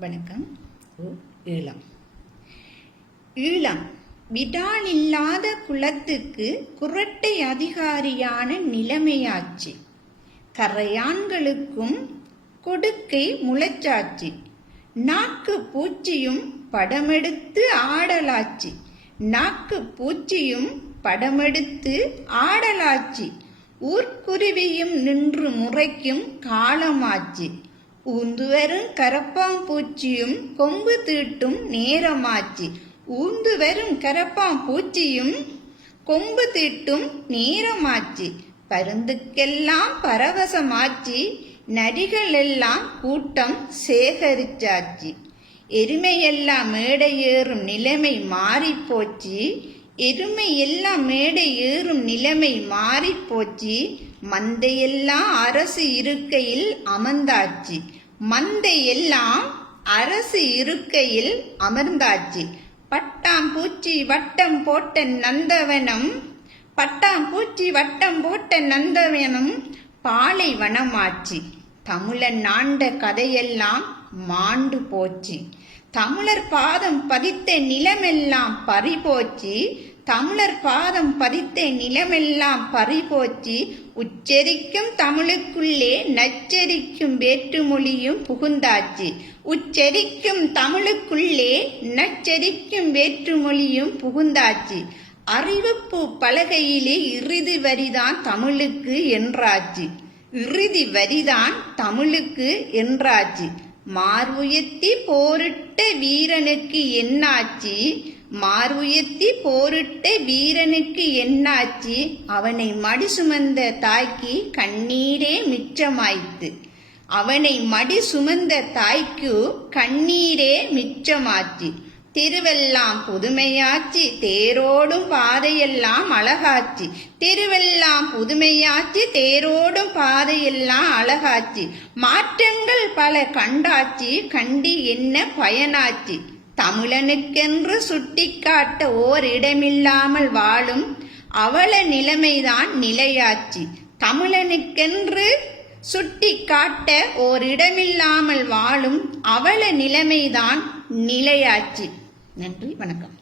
வணக்கம். ஈழம். ஈழம் விடாலில்லாத குலத்துக்கு குரட்டை அதிகாரியான நிலைமையாச்சு. கரையான்களுக்கும் கொடுக்கை முளைச்சாச்சு. நாக்கு பூச்சியும் படமெடுத்து ஆடலாச்சு. நாக்கு பூச்சியும் படமெடுத்து ஆடலாச்சு. ஊர்க்குருவியும் நின்று முறைக்கும் காலமாச்சு. ஊந்து வரும் கரப்பாம்பூச்சியும் கொம்பு தீட்டும் நேரமாச்சு. ஊந்து வரும் கரப்பாம்பூச்சியும் கொம்பு தீட்டும் நேரமாச்சு. பருந்துக்கெல்லாம் பரவசமாச்சு. நரிகள் எல்லாம் கூட்டம் சேகரிச்சாச்சு. எருமையெல்லாம் மேடை ஏறும் நிலைமை மாறிப்போச்சு. எருமை எல்லாம் மேடை ஏறும் நிலைமை மாறிப்போச்சு. மந்தையெல்லாம் அரசு இருக்கையில் அமர்ந்தாச்சு. மந்தையெல்லாம் அரசு இருக்கையில் அமர்ந்தாச்சு. பட்டாம்பூச்சி வட்டம் போட்ட நந்தவனம், பட்டாம்பூச்சி வட்டம் போட்ட நந்தவனம் பாலைவனமாச்சு. தமிழன் ஆண்ட கதையெல்லாம் மாண்டு போச்சு. தமிழர் பாதம் பதித்த நிலமெல்லாம் பறிபோச்சு. தமிழர் பாதம் பதித்த நிலமெல்லாம் பறிபோச்சு. உச்சரிக்கும் தமிழுக்குள்ளே நச்சரிக்கும் வேற்றுமொழியும் புகுந்தாச்சு. உச்சரிக்கும் தமிழுக்குள்ளே நச்சரிக்கும் வேற்றுமொழியும் புகுந்தாச்சு. அறிவிப்பு பலகையிலே இறுதி வரிதான் தமிழுக்கு என்றாச்சு. இறுதி வரிதான் தமிழுக்கு என்றாச்சு. மார்வுயர்த்தி போரிட்ட வீரனுக்கு என்னாச்சு? மார்வுயர்த்தி போரிட்ட வீரனுக்கு என்னாச்சு? அவனை மடி சுமந்த தாய்க்கு கண்ணீரே மிச்சமாய்த்து. அவனை மடி சுமந்த தாய்க்கு கண்ணீரே மிச்சமாச்சு. திருவெல்லாம் புதுமையாச்சு. தேரோடும் பாதையெல்லாம் அழகாச்சு. திருவெல்லாம் புதுமையாச்சு. தேரோடும் பாதையெல்லாம் அழகாச்சு. மாற்றங்கள் பல கண்டாச்சு. கண்டி என்ன பயனாச்சு? தமிழனுக்கென்று சுட்டிக்காட்ட ஓர் இடமில்லாமல் வாழும் அவல நிலைமைதான் நிலையாச்சு. தமிழனுக்கென்று சுட்டிக்காட்ட ஓர் இடமில்லாமல் வாழும் அவல நிலைமைதான் நிலையாச்சு. நன்றி, வணக்கம்.